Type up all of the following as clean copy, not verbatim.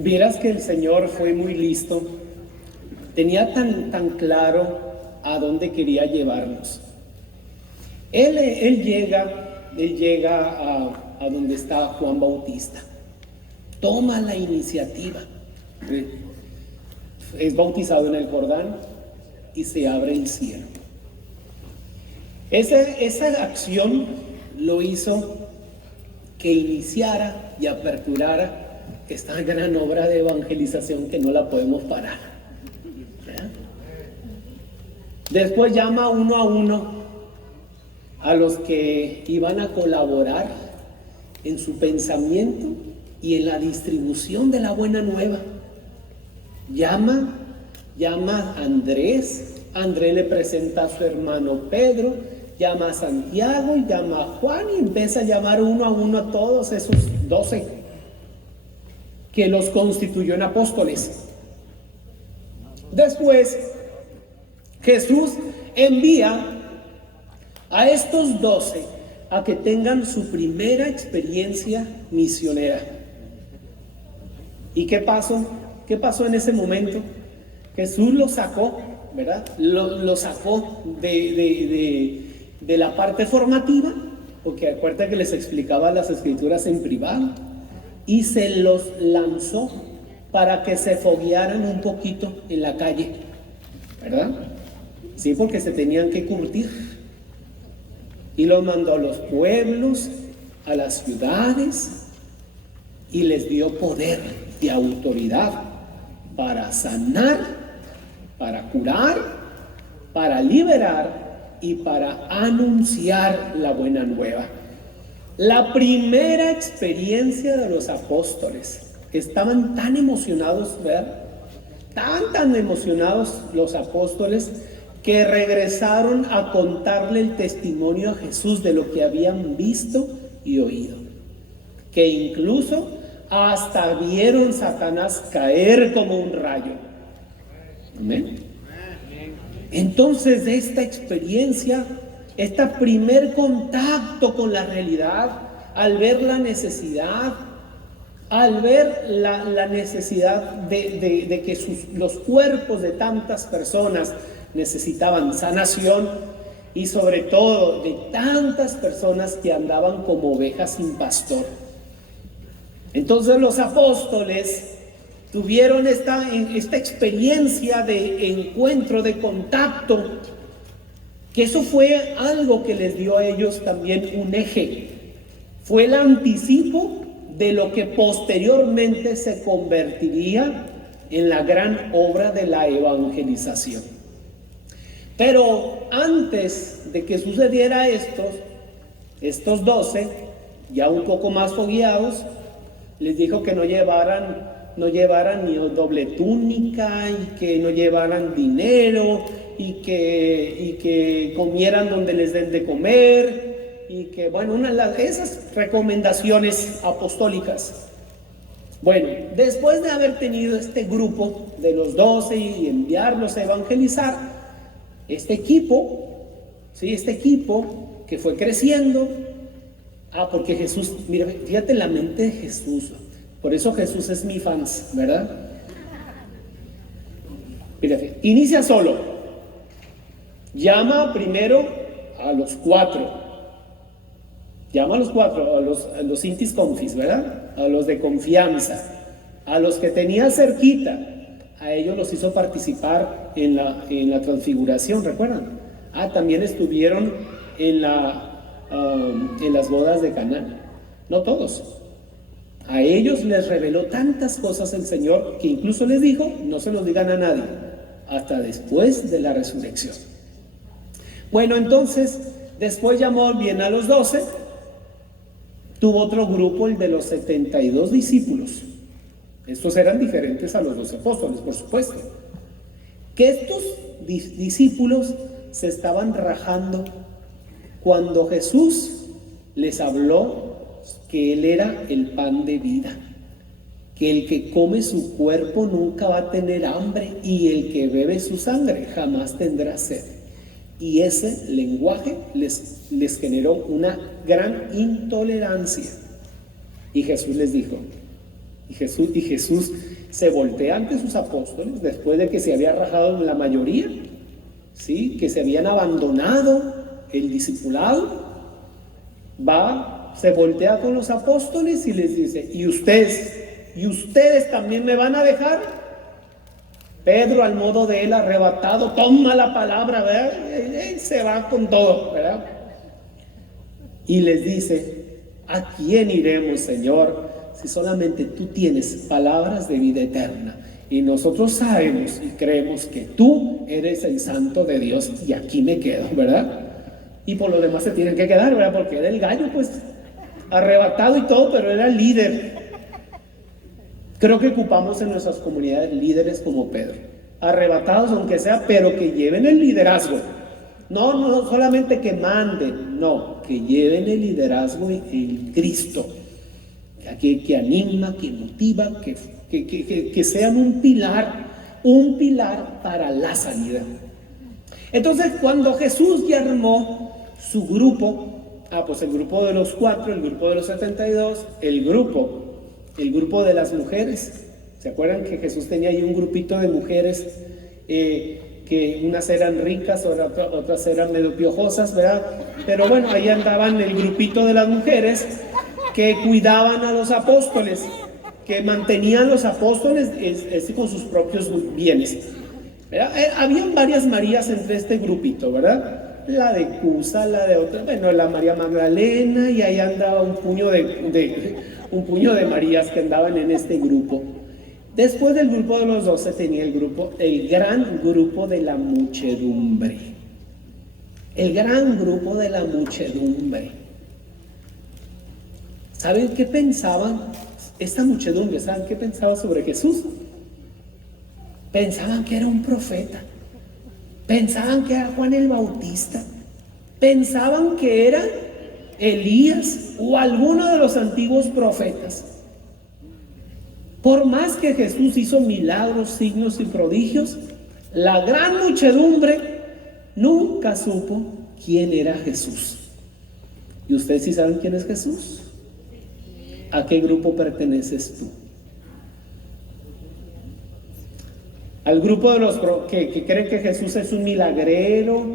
Vieras que el Señor fue muy listo, tenía tan claro a dónde quería llevarnos. Él llega a donde está Juan Bautista, toma la iniciativa, es bautizado en el Jordán y se abre el cielo. Esa acción lo hizo que iniciara y aperturara esta gran obra de evangelización que no la podemos parar. ¿Verdad? Después llama uno a uno a los que iban a colaborar en su pensamiento y en la distribución de la buena nueva. Llama a Andrés le presenta a su hermano Pedro, llama a Santiago y llama a Juan y empieza a llamar uno a uno a todos esos 12 que los constituyó en apóstoles. Después Jesús envía a estos 12 a que tengan su primera experiencia misionera. ¿Y qué pasó? ¿Qué pasó en ese momento? Jesús los sacó, ¿verdad? Lo sacó de la parte formativa, porque acuérdate que les explicaba las escrituras en privado, y se los lanzó para que se foguearan un poquito en la calle, ¿verdad? Sí, porque se tenían que curtir. Y los mandó a los pueblos, a las ciudades, y les dio poder y autoridad para sanar, para curar, para liberar y para anunciar la buena nueva. La primera experiencia de los apóstoles, estaban tan emocionados, ¿verdad? Tan emocionados los apóstoles, que regresaron a contarle el testimonio a Jesús de lo que habían visto y oído, que incluso hasta vieron Satanás caer como un rayo. Amén. Entonces, de esta experiencia, este primer contacto con la realidad, al ver la necesidad, al ver la necesidad de que los cuerpos de tantas personas necesitaban sanación, y sobre todo de tantas personas que andaban como ovejas sin pastor. Entonces los apóstoles tuvieron esta experiencia de encuentro, de contacto, que eso fue algo que les dio a ellos también un eje. Fue el anticipo de lo que posteriormente se convertiría en la gran obra de la evangelización. Pero antes de que sucediera esto, estos 12, ya un poco más fogueados, les dijo que no llevaran ni doble túnica, y que no llevaran dinero, y que comieran donde les den de comer, y que, bueno, esas recomendaciones apostólicas. Bueno, después de haber tenido este grupo de los 12 y enviarlos a evangelizar, este equipo que fue creciendo, porque Jesús, mira, fíjate la mente de Jesús, por eso Jesús es mi fans, ¿verdad? Fíjate, inicia solo, llama primero a los 4, a los intis confis, ¿verdad? A los de confianza, a los que tenía cerquita, a ellos los hizo participar en la transfiguración, ¿recuerdan? También estuvieron en las bodas de Caná. No todos. A ellos les reveló tantas cosas el Señor que incluso les dijo: no se los digan a nadie hasta después de la resurrección. Bueno, entonces después llamó bien a los 12. Tuvo otro grupo, el de los 72 discípulos. Estos eran diferentes a los 12 apóstoles, por supuesto. Que estos discípulos se estaban rajando cuando Jesús les habló que Él era el pan de vida, que el que come su cuerpo nunca va a tener hambre, y el que bebe su sangre jamás tendrá sed. Y ese lenguaje les generó una gran intolerancia. Y Jesús les dijo: Y Jesús se voltea ante sus apóstoles después de que se había rajado la mayoría, ¿sí? Que se habían abandonado el discipulado. Se voltea con los apóstoles y les dice: ¿y ustedes también me van a dejar? Pedro, al modo de él, arrebatado, toma la palabra, ¿verdad? Él se va con todo, ¿verdad? Y les dice: ¿a quién iremos, Señor, si solamente tú tienes palabras de vida eterna? Y nosotros sabemos y creemos que tú eres el Santo de Dios, y aquí me quedo, ¿verdad? Y por lo demás se tienen que quedar, ¿verdad? Porque era el gallo, pues, arrebatado y todo, pero era el líder. Creo que ocupamos en nuestras comunidades líderes como Pedro, arrebatados aunque sea, pero que lleven el liderazgo. No solamente que manden, no, que lleven el liderazgo en Cristo, que anima, que motiva, que sean un pilar para la salida. Entonces, cuando Jesús ya armó su grupo, pues el grupo de los 4, el grupo de los 72, el grupo de las mujeres. ¿Se acuerdan que Jesús tenía ahí un grupito de mujeres que unas eran ricas, otras eran medio piojosas, ¿verdad? Pero bueno, ahí andaban el grupito de las mujeres que cuidaban a los apóstoles, que mantenían a los apóstoles con sus propios bienes, ¿verdad? Habían varias Marías entre este grupito, ¿verdad? La de Cusa, la de otra, bueno, la María Magdalena, y ahí andaba un puño de Marías que andaban en este grupo. Después del grupo de los 12 tenía el gran grupo de la muchedumbre. El gran grupo de la muchedumbre. ¿Saben qué pensaban esta muchedumbre? ¿Saben qué pensaba sobre Jesús? Pensaban que era un profeta. Pensaban que era Juan el Bautista. Pensaban que era Elías o alguno de los antiguos profetas. Por más que Jesús hizo milagros, signos y prodigios, la gran muchedumbre nunca supo quién era Jesús. ¿Y ustedes sí saben quién es Jesús? ¿A qué grupo perteneces tú? Al grupo de los que creen que Jesús es un milagrero,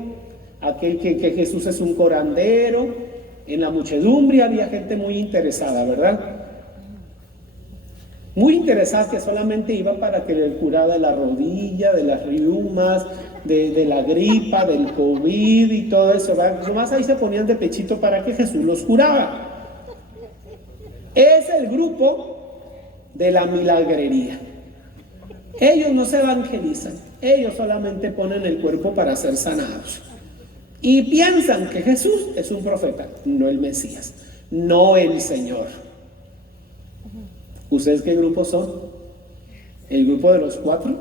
aquel que Jesús es un curandero. En la muchedumbre había gente muy interesada, ¿verdad? Muy interesada, que solamente iba para que le curara de la rodilla, de las riumas, de la gripa, del COVID y todo eso, ¿verdad? Nomás ahí se ponían de pechito para que Jesús los curaba. Es el grupo de la milagrería. Ellos no se evangelizan, ellos solamente ponen el cuerpo para ser sanados. Y piensan que Jesús es un profeta, no el Mesías, no el Señor. ¿Ustedes qué grupo son? ¿El grupo de los 4?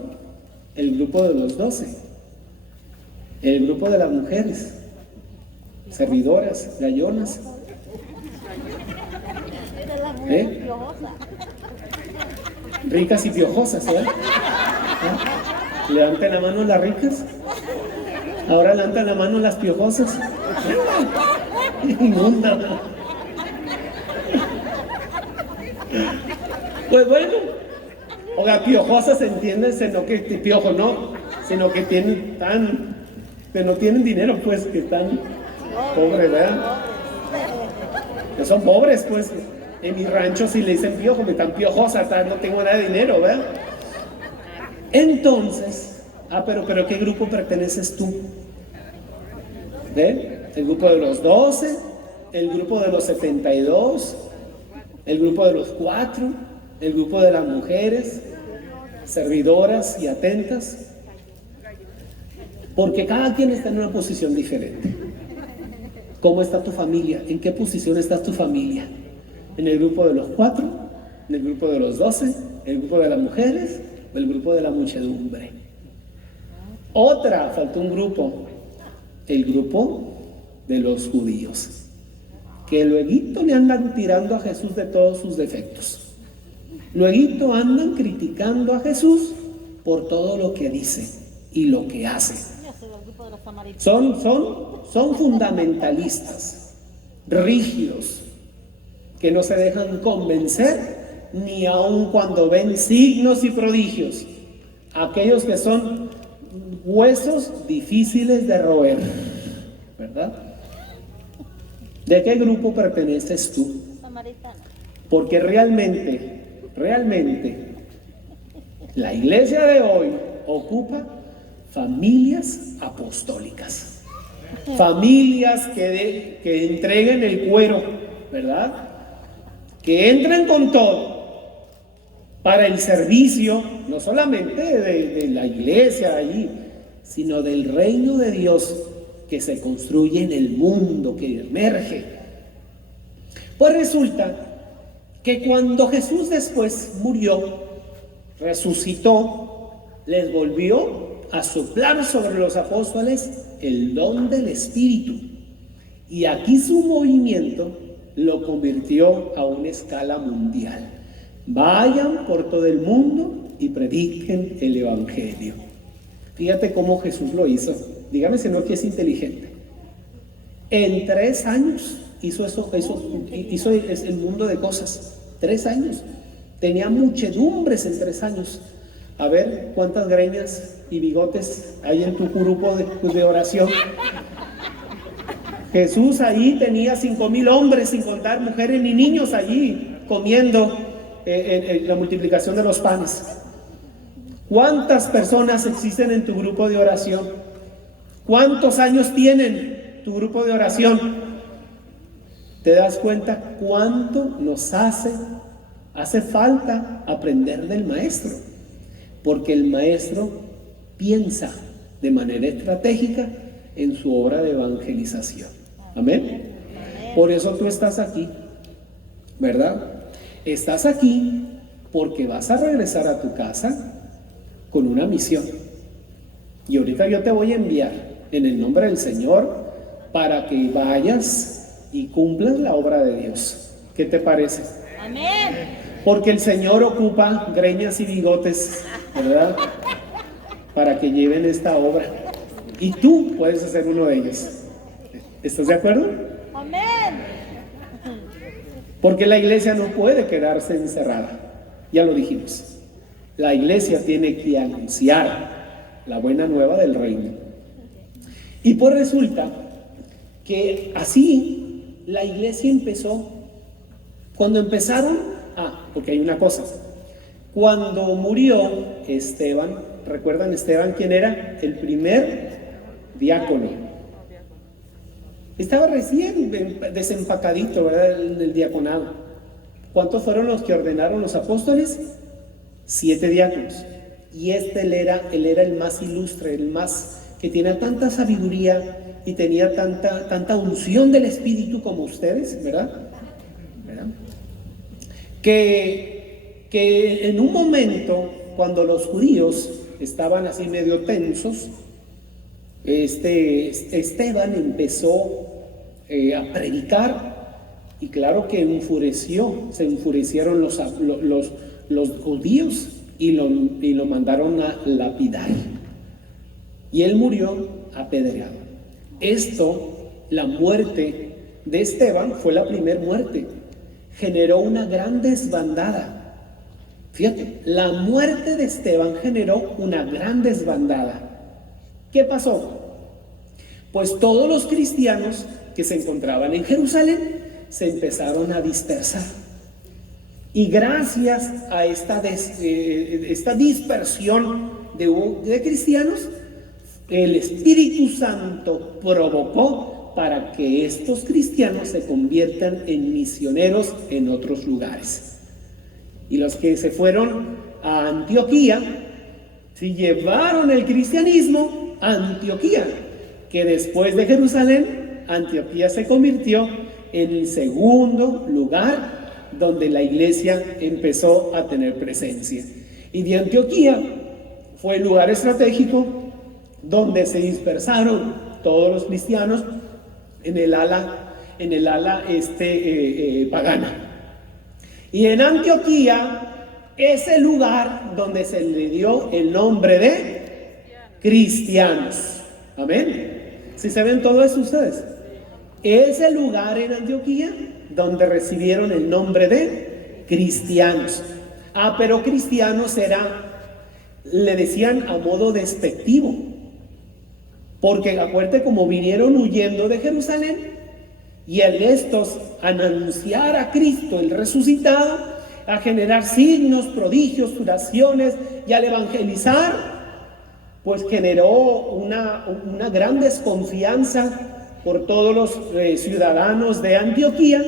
¿El grupo de los 12? ¿El grupo de las mujeres? Servidoras, gallonas. Ricas y piojosas, ¿eh? Levanten la mano las ricas. Ahora levantan la mano las piojosas. Inmunda. Pues bueno, oiga, piojosas, entiéndese, no que piojo, no, sino que no tienen dinero, pues, que están pobres, ¿verdad? Que son pobres, pues. En mi rancho si le dicen piojo, me están piojosas, no tengo nada de dinero, ¿verdad? Entonces, pero ¿qué grupo perteneces tú? ¿Ve? El grupo de los 12, el grupo de los 72, el grupo de los 4, el grupo de las mujeres, servidoras y atentas. Porque cada quien está en una posición diferente. ¿Cómo está tu familia? ¿En qué posición está tu familia? ¿En el grupo de los 4? ¿En el grupo de los 12? ¿El grupo de las mujeres? ¿O el grupo de la muchedumbre? Faltó un grupo. El grupo de los judíos, que luego le andan tirando a Jesús de todos sus defectos. Luego andan criticando a Jesús por todo lo que dice y lo que hace. Son fundamentalistas, rígidos, que no se dejan convencer ni aun cuando ven signos y prodigios, aquellos que son huesos difíciles de roer, ¿verdad? ¿De qué grupo perteneces tú? Samaritana. Porque realmente la iglesia de hoy ocupa familias apostólicas, familias que entreguen el cuero, ¿verdad? Que entren con todo para el servicio, no solamente de la iglesia allí, sino del reino de Dios que se construye en el mundo, que emerge. Pues resulta que cuando Jesús después murió, resucitó, les volvió a soplar sobre los apóstoles el don del Espíritu. Y aquí su movimiento lo convirtió a una escala mundial. Vayan por todo el mundo y prediquen el Evangelio. Fíjate cómo Jesús lo hizo. Dígame si no que es inteligente. En 3 años hizo el mundo de cosas. 3 años. Tenía muchedumbres en 3 años. A ver cuántas greñas y bigotes hay en tu grupo de oración. Jesús ahí tenía 5,000 hombres, sin contar mujeres ni niños allí comiendo la multiplicación de los panes. ¿Cuántas personas existen en tu grupo de oración? ¿Cuántos años tienen tu grupo de oración? ¿Te das cuenta cuánto nos hace falta aprender del maestro? Porque el maestro piensa de manera estratégica en su obra de evangelización. Amén. Por eso tú estás aquí, ¿verdad? Estás aquí porque vas a regresar a tu casa con una misión. Y ahorita yo te voy a enviar en el nombre del Señor para que vayas y cumplas la obra de Dios. ¿Qué te parece? Amén. Porque el Señor ocupa greñas y bigotes, ¿verdad? Para que lleven esta obra. Y tú puedes ser uno de ellos. ¿Estás de acuerdo? Amén. Porque la iglesia no puede quedarse encerrada. Ya lo dijimos. La iglesia tiene que anunciar la buena nueva del reino. Y pues resulta que así la iglesia empezó. Cuando empezaron, porque hay una cosa. Cuando murió Esteban, ¿recuerdan Esteban quién era? El primer diácono. Estaba recién desempacadito, ¿verdad? El diaconado. ¿Cuántos fueron los que ordenaron los apóstoles? 7 diáconos. Y él era el más ilustre, el más que tenía tanta sabiduría y tenía tanta unción del Espíritu como ustedes, ¿verdad? Que en un momento, cuando los judíos estaban así medio tensos, Esteban empezó a predicar, y claro que se enfurecieron los judíos y lo mandaron a lapidar. Y él murió apedreado. La muerte de Esteban fue la primera muerte. Generó una gran desbandada. Fíjate, la muerte de Esteban generó una gran desbandada. ¿Qué pasó? Pues todos los cristianos que se encontraban en Jerusalén se empezaron a dispersar. Y gracias a esta dispersión de cristianos, el Espíritu Santo provocó para que estos cristianos se conviertan en misioneros en otros lugares. Y los que se fueron a Antioquía, sí, llevaron el cristianismo a Antioquía, que después de Jerusalén, Antioquía se convirtió en el segundo lugar donde la iglesia empezó a tener presencia. Y de Antioquía fue el lugar estratégico donde se dispersaron todos los cristianos en el ala pagana. Y en Antioquía es el lugar donde se le dio el nombre de cristianos. Amén. ¿Sí se ven todo eso ustedes? Es el lugar en Antioquía donde recibieron el nombre de Cristianos. Pero cristianos le decían a modo despectivo, porque acuérdate como vinieron huyendo de Jerusalén, y estos al anunciar a Cristo el resucitado, a generar signos, prodigios, curaciones, y al evangelizar, pues generó una gran desconfianza por todos los ciudadanos de Antioquía,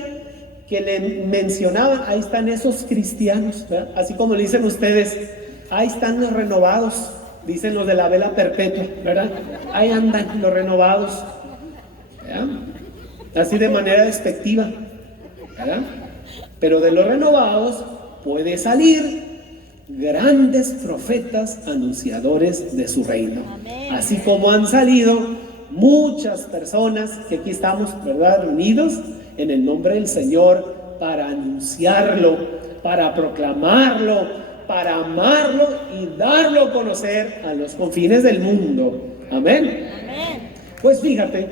que le mencionaban: ahí están esos cristianos, ¿verdad? Así como le dicen ustedes: ahí están los renovados, dicen los de la vela perpetua, ¿verdad? Ahí andan los renovados, ¿verdad? Así de manera despectiva, ¿verdad? Pero de los renovados puede salir grandes profetas anunciadores de su reino. Amén. Así como han salido muchas personas que aquí estamos, ¿verdad?, reunidos en el nombre del Señor para anunciarlo, para proclamarlo, para amarlo y darlo a conocer a los confines del mundo. Amén. Amén. Pues fíjate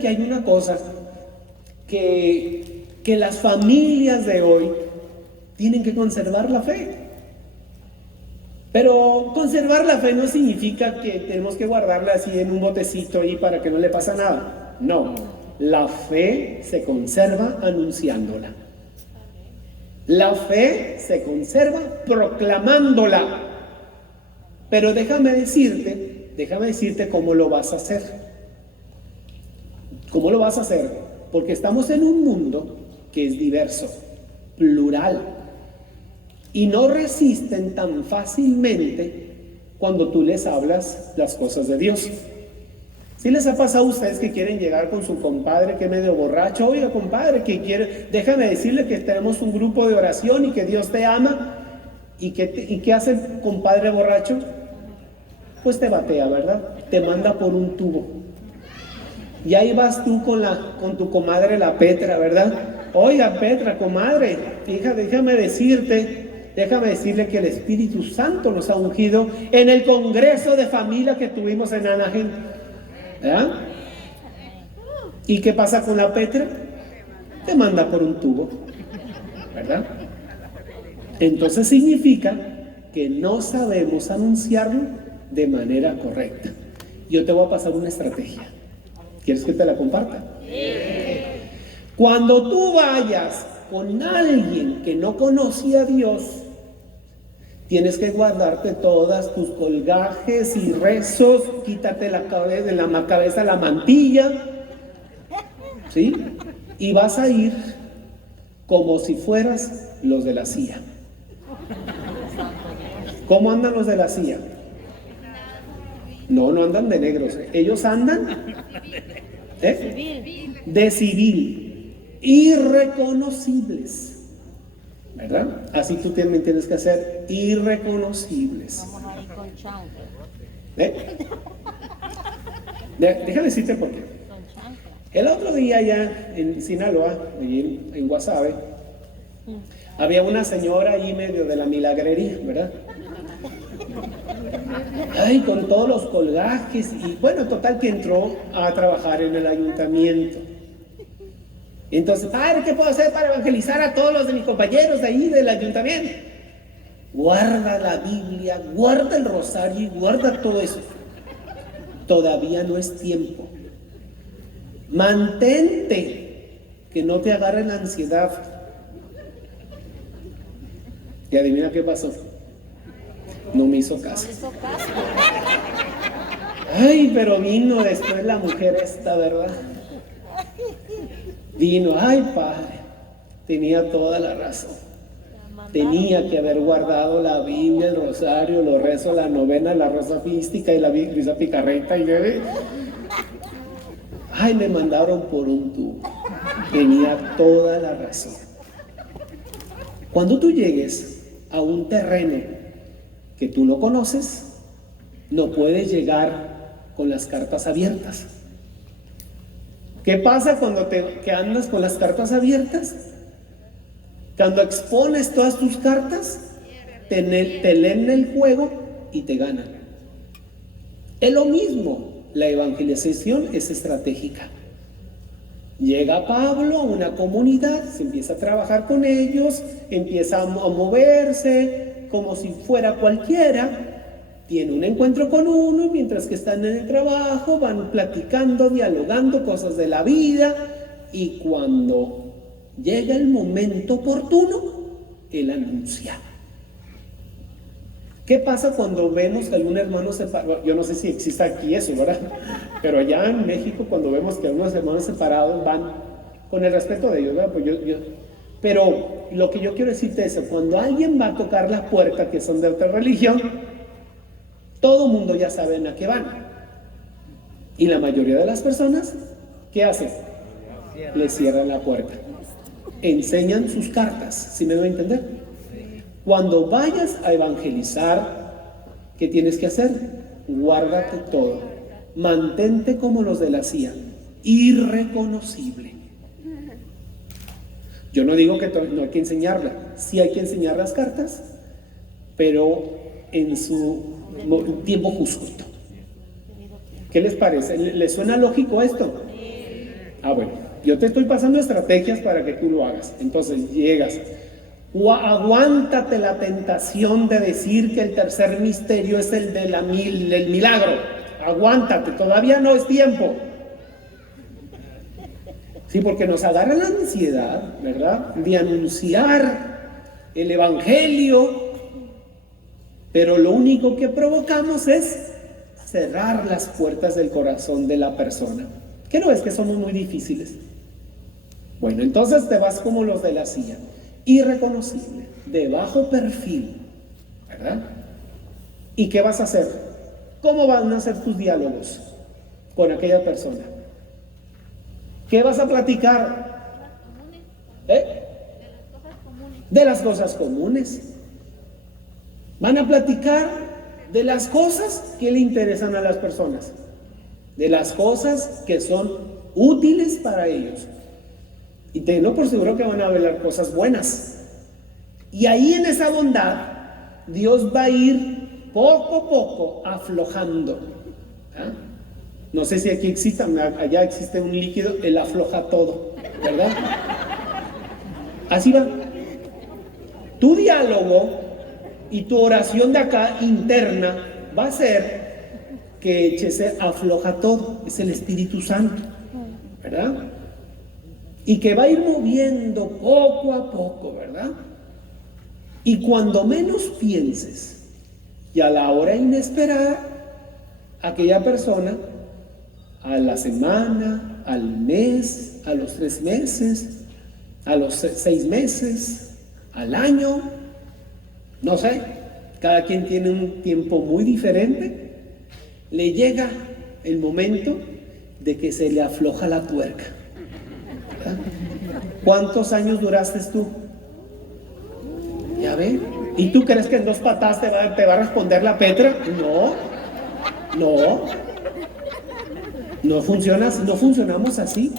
que hay una cosa que las familias de hoy tienen que conservar la fe. Pero conservar la fe no significa que tenemos que guardarla así en un botecito ahí para que no le pase nada. No, la fe se conserva anunciándola. La fe se conserva proclamándola. Pero déjame decirte cómo lo vas a hacer. ¿Cómo lo vas a hacer? Porque estamos en un mundo que es diverso, plural, y no resisten tan fácilmente cuando tú les hablas las cosas de Dios. ¿Sí les ha pasado a ustedes que quieren llegar con su compadre que es medio borracho? Oiga, compadre, déjame decirle que tenemos un grupo de oración y que Dios te ama. ¿Y qué hace el compadre borracho? Pues te batea, ¿verdad? Te manda por un tubo. Y ahí vas tú con tu comadre la Petra, ¿verdad? Oiga, Petra, comadre, hija, déjame decirle que el Espíritu Santo nos ha ungido en el congreso de familia que tuvimos en Anaheim, ¿verdad? ¿Y qué pasa con la Petra? Te manda por un tubo, ¿verdad? Entonces significa que no sabemos anunciarlo de manera correcta. Yo te voy a pasar una estrategia. ¿Quieres que te la comparta? Sí. Cuando tú vayas con alguien que no conoce a Dios, tienes que guardarte todas tus colgajes y rezos, quítate de la cabeza la mantilla, ¿sí? Y vas a ir como si fueras los de la CIA. ¿Cómo andan los de la CIA? No andan de negros, ellos andan de civil, irreconocibles, ¿verdad? Así tú también tienes que hacer irreconocibles. Vamos a ir con chancla. Déjame decirte por qué. Con chancla. El otro día allá en Sinaloa, allí en Guasave, había una señora allí medio de la milagrería, ¿verdad? Ay, con todos los colgajes, y bueno, total que entró a trabajar en el ayuntamiento. Entonces, padre, ¿qué puedo hacer para evangelizar a todos los de mis compañeros de ahí del ayuntamiento? Guarda la Biblia, guarda el rosario y guarda todo eso. Todavía no es tiempo. Mantente, que no te agarre la ansiedad. Y adivina qué pasó. No me hizo caso. Ay, pero vino después la mujer esta, ¿verdad? Vino, ay, padre, tenía toda la razón. Tenía que haber guardado la Biblia, el rosario, los rezos, la novena, la rosa mística y la Luisa Picarreta. Ay, me mandaron por un tubo. Tenía toda la razón. Cuando tú llegues a un terreno que tú no conoces, no puedes llegar con las cartas abiertas. ¿Qué pasa cuando que andas con las cartas abiertas? Cuando expones todas tus cartas, te leen el juego y te ganan. Es lo mismo, la evangelización es estratégica. Llega Pablo a una comunidad, se empieza a trabajar con ellos, empieza a moverse como si fuera cualquiera, tiene un encuentro con uno y mientras que están en el trabajo van platicando, dialogando cosas de la vida y cuando llega el momento oportuno, él anuncia. ¿Qué pasa cuando vemos que algún hermano separado? Yo no sé si existe aquí eso, ¿verdad? Pero allá en México, cuando vemos que algunos hermanos separados van con el respeto de ellos, ¿verdad? Pues pero lo que yo quiero decirte es: cuando alguien va a tocar las puertas que son de otra religión, todo el mundo ya sabe a qué van. Y la mayoría de las personas, ¿qué hacen? Le cierran la puerta. Enseñan sus cartas, ¿sí me doy a entender? Cuando vayas a evangelizar, ¿qué tienes que hacer? Guárdate todo. Mantente como los de la CIA, irreconocible. Yo no digo que no hay que enseñarla, sí hay que enseñar las cartas, pero en su tiempo justo. ¿Qué les parece? ¿Les suena lógico esto? Ah, bueno, yo te estoy pasando estrategias para que tú lo hagas. Entonces llegas. Aguántate la tentación de decir que el tercer misterio es el del milagro. Aguántate, todavía no es tiempo. Sí, porque nos agarra la ansiedad, ¿verdad? De anunciar el evangelio, pero lo único que provocamos es cerrar las puertas del corazón de la persona. ¿Qué no es que somos muy difíciles? Bueno, entonces te vas como los de la CIA. Irreconocible, de bajo perfil, ¿verdad? ¿Y qué vas a hacer? ¿Cómo van a ser tus diálogos con aquella persona? ¿Qué vas a platicar? De las cosas comunes. Van a platicar de las cosas que le interesan a las personas, de las cosas que son útiles para ellos. Y tenlo por seguro que van a hablar cosas buenas. Y ahí en esa bondad, Dios va a ir poco a poco aflojando. ¿Ah? No sé si aquí existe, allá existe un líquido, él afloja todo, ¿verdad? Así va. Tu diálogo y tu oración de acá interna va a ser que échese afloja todo. Es el Espíritu Santo, ¿verdad? Y que va a ir moviendo poco a poco, ¿verdad? Y cuando menos pienses, y a la hora inesperada, aquella persona, a la semana, al mes, a los 3 meses, a los 6 meses, al año, no sé, cada quien tiene un tiempo muy diferente, le llega el momento de que se le afloja la tuerca. ¿Cuántos años duraste tú? ¿Ya ven? ¿Y tú crees que en 2 patadas te va a responder la Petra? No funcionamos así.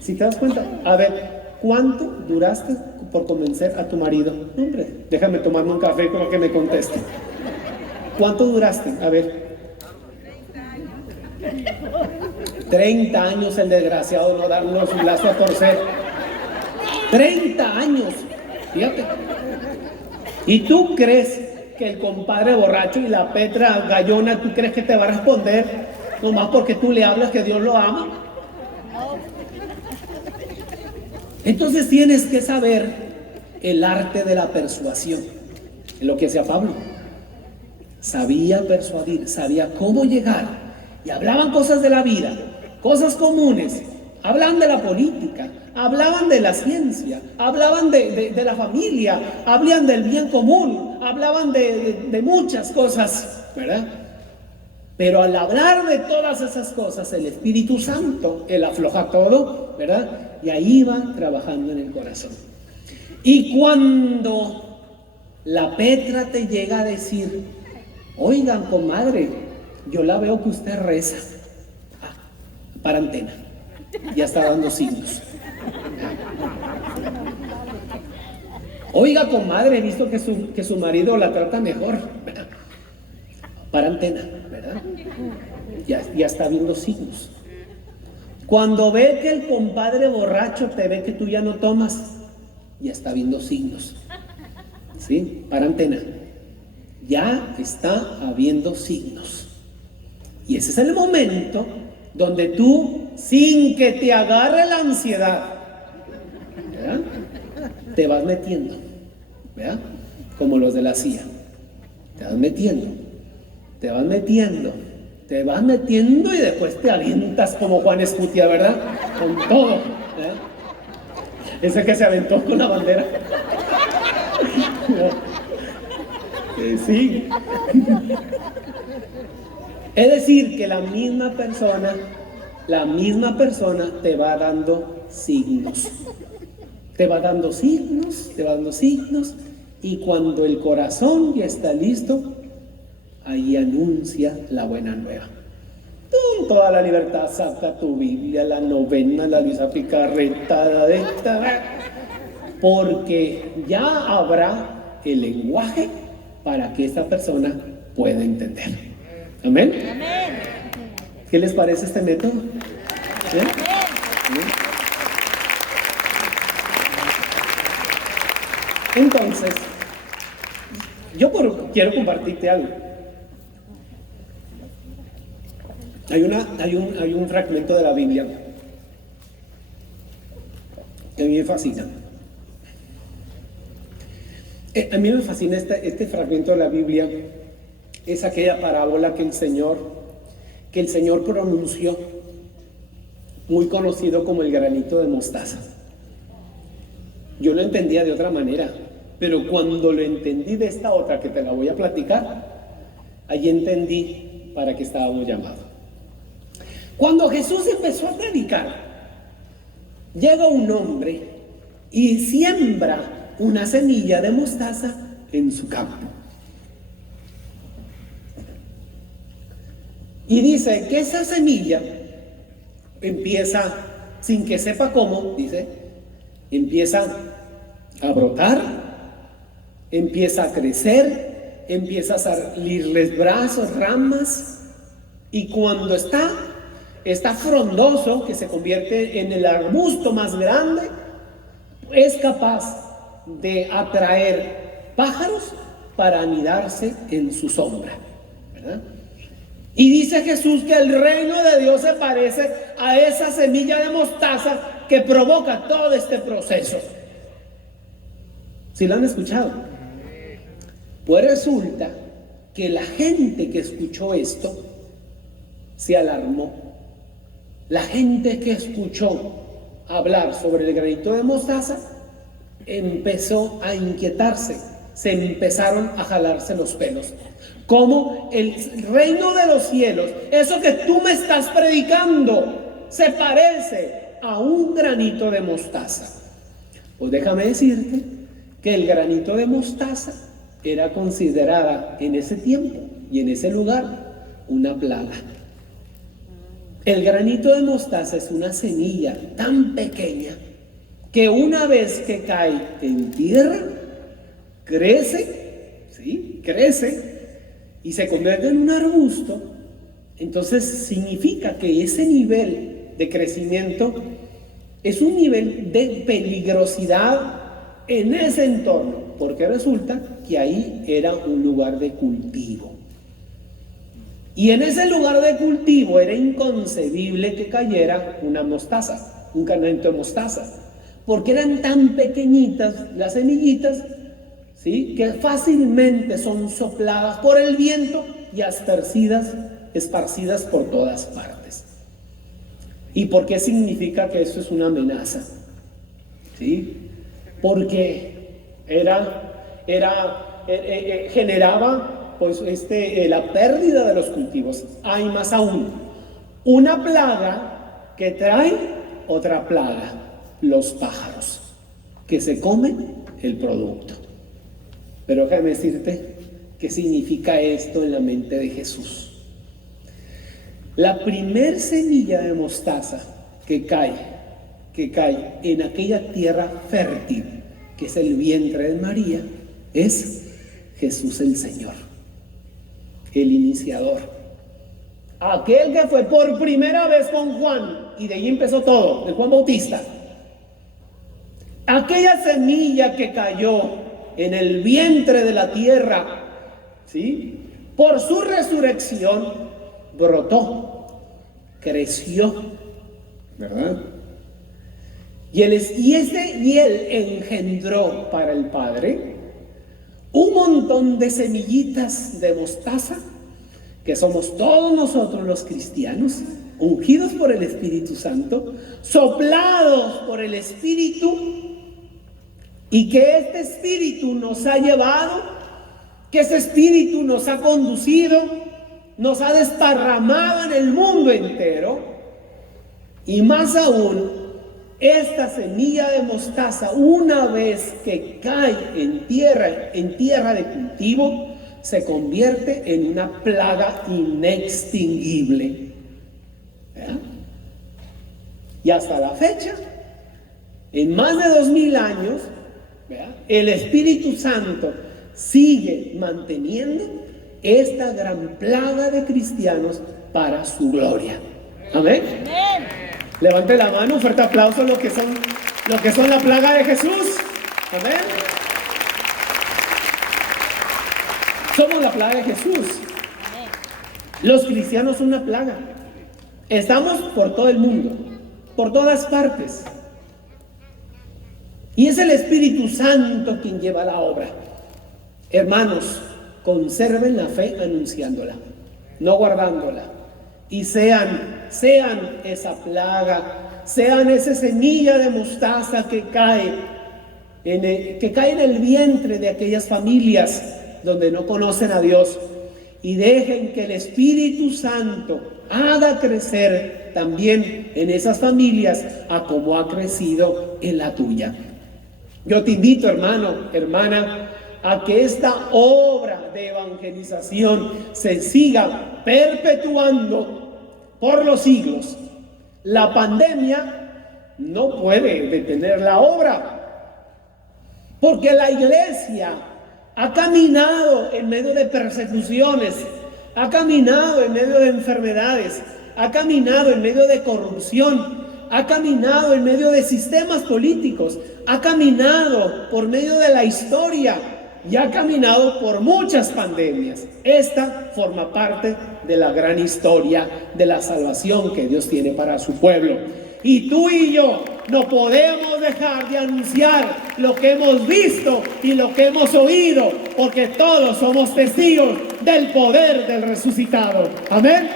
Si te das cuenta, a ver, ¿cuánto duraste por convencer a tu marido? Hombre, déjame tomarme un café con lo que me conteste. ¿Cuánto duraste? A ver. 30 años el desgraciado no darnos un lazo a torcer. 30 años, fíjate. ¿Y tú crees que el compadre borracho y la Petra gallona, tú crees que te va a responder nomás porque tú le hablas que Dios lo ama? Entonces tienes que saber el arte de la persuasión. Es lo que hacía Pablo. Sabía persuadir, sabía cómo llegar. Y hablaban cosas de la vida, cosas comunes, hablaban de la política, hablaban de la ciencia, hablaban de la familia, hablaban del bien común, hablaban de muchas cosas, ¿verdad? Pero al hablar de todas esas cosas, el Espíritu Santo, él afloja todo, ¿verdad? Y ahí va trabajando en el corazón. Y cuando la Petra te llega a decir: oigan, comadre, yo la veo que usted reza. Para antena. Ya está dando signos. Oiga, comadre, he visto que su marido la trata mejor. Para antena, ¿verdad? Ya está viendo signos. Cuando ve que el compadre borracho te ve que tú ya no tomas, ya está viendo signos. ¿Sí? Para antena. Ya está habiendo signos. Y ese es el momento donde tú, sin que te agarre la ansiedad, ¿verdad?, te vas metiendo, ¿verdad? Como los de la CIA. Te vas metiendo, te vas metiendo, te vas metiendo y después te avientas como Juan Escutia, ¿verdad? Con todo, ¿verdad? Ese que se aventó con la bandera. Sí. Es decir, que la misma persona te va dando signos. Te va dando signos, te va dando signos. Y cuando el corazón ya está listo, ahí anuncia la buena nueva. Tú en toda la libertad saca tu Biblia, la novena, la Luisa Picarreta, porque ya habrá el lenguaje para que esta persona pueda entender. Amén. Amén. ¿Qué les parece este método? ¿Bien? ¿Bien? Entonces, quiero compartirte algo. Hay un fragmento de la Biblia que a mí me fascina. A mí me fascina este fragmento de la Biblia. Es aquella parábola que el Señor pronunció, muy conocido como el granito de mostaza. Yo lo entendía de otra manera, pero cuando lo entendí de esta otra que te la voy a platicar, allí entendí para qué estábamos llamados. Cuando Jesús empezó a predicar, llega un hombre y siembra una semilla de mostaza en su campo. Y dice que esa semilla empieza, sin que sepa cómo, dice, empieza a brotar, empieza a crecer, empieza a salirles brazos, ramas, y cuando está frondoso, que se convierte en el arbusto más grande, es capaz de atraer pájaros para anidarse en su sombra, ¿verdad? Y dice Jesús que el reino de Dios se parece a esa semilla de mostaza que provoca todo este proceso. ¿Sí lo han escuchado? Pues resulta que la gente que escuchó esto se alarmó. La gente que escuchó hablar sobre el granito de mostaza empezó a inquietarse, se empezaron a jalarse los pelos. Como el reino de los cielos, eso que tú me estás predicando, se parece a un granito de mostaza. Pues déjame decirte que el granito de mostaza era considerada en ese tiempo y en ese lugar una plaga. El granito de mostaza es una semilla tan pequeña que una vez que cae en tierra, crece, ¿sí? Crece y se convierte en un arbusto. Entonces significa que ese nivel de crecimiento es un nivel de peligrosidad en ese entorno, porque resulta que ahí era un lugar de cultivo. Y en ese lugar de cultivo era inconcebible que cayera una mostaza, un granito de mostaza, porque eran tan pequeñitas las semillitas, ¿sí?, que fácilmente son sopladas por el viento y esparcidas por todas partes. ¿Y por qué significa que eso es una amenaza? ¿Sí? Porque generaba pues la pérdida de los cultivos. Hay más aún, una plaga que trae otra plaga, los pájaros, que se comen el producto. Pero déjame decirte qué significa esto en la mente de Jesús. La primer semilla de mostaza que cae en aquella tierra fértil, que es el vientre de María, es Jesús el Señor, el iniciador, aquel que fue por primera vez con Juan y de ahí empezó todo, de Juan Bautista. Aquella semilla que cayó en el vientre de la tierra, ¿sí?, por su resurrección brotó, creció, ¿verdad? Y él engendró para el Padre un montón de semillitas de mostaza, que somos todos nosotros los cristianos, ungidos por el Espíritu Santo, soplados por el Espíritu, y que este Espíritu nos ha llevado, que ese Espíritu nos ha conducido, nos ha desparramado en el mundo entero, y más aún, esta semilla de mostaza, una vez que cae en tierra de cultivo, se convierte en una plaga inextinguible. ¿Verdad? Y hasta la fecha, en más de 2000 años, ¿verdad?, el Espíritu Santo sigue manteniendo esta gran plaga de cristianos para su gloria. Amén. Levante la mano, un fuerte aplauso a lo que son la plaga de Jesús. Amén. Somos la plaga de Jesús. Los cristianos son una plaga. Estamos por todo el mundo, por todas partes. Y es el Espíritu Santo quien lleva la obra. Hermanos, conserven la fe anunciándola, no guardándola. Y sean esa plaga, sean esa semilla de mostaza que cae en el vientre de aquellas familias donde no conocen a Dios, y dejen que el Espíritu Santo haga crecer también en esas familias a como ha crecido en la tuya. Yo te invito, hermano, hermana, a que esta obra de evangelización se siga perpetuando por los siglos. La pandemia no puede detener la obra, porque la iglesia ha caminado en medio de persecuciones, ha caminado en medio de enfermedades, ha caminado en medio de corrupción, ha caminado en medio de sistemas políticos, ha caminado por medio de la historia y ha caminado por muchas pandemias. Esta forma parte de la gran historia de la salvación que Dios tiene para su pueblo. Y tú y yo no podemos dejar de anunciar lo que hemos visto y lo que hemos oído, porque todos somos testigos del poder del resucitado. Amén.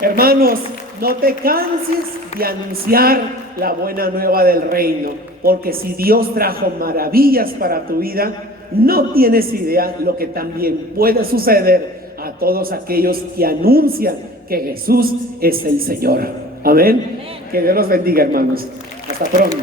Hermanos, no te canses de anunciar la buena nueva del reino, porque si Dios trajo maravillas para tu vida, no tienes idea lo que también puede suceder a todos aquellos que anuncian que Jesús es el Señor. Amén. Que Dios los bendiga, hermanos. Hasta pronto.